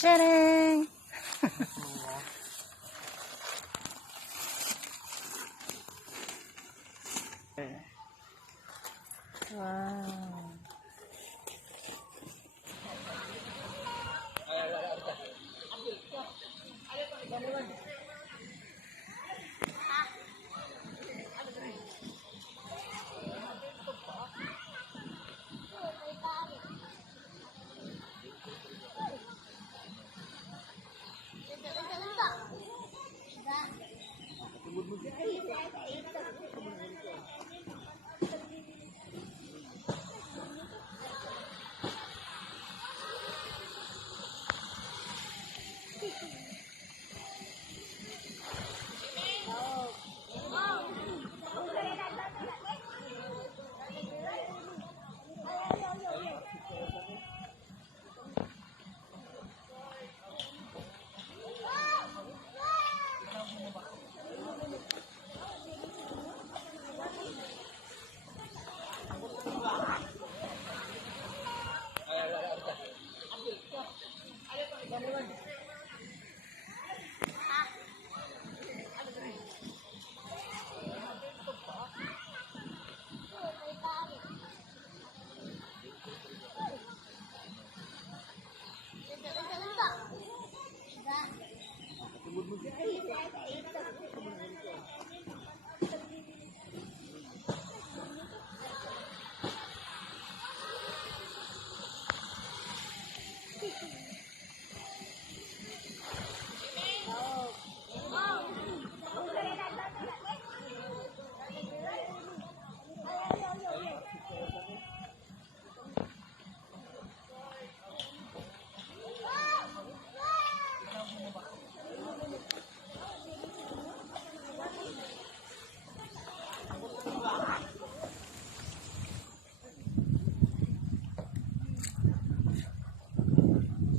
Shadang. Wow.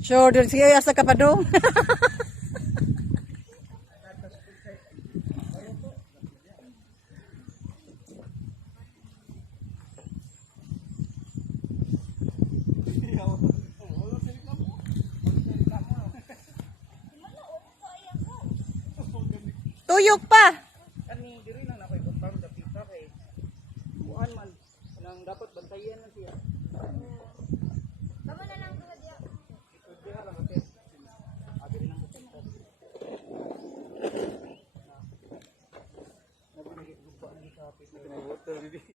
Sure, doon sige asa ka pa dong. Tuyok pa. Kani diri nang nakoy butang dapita kay kuan man nang dapat bantayan na siya. Kamu na lang tuwa diya. Diha lang ate. Abi rin ang butang. Nabi nagigugba ni sa kapit.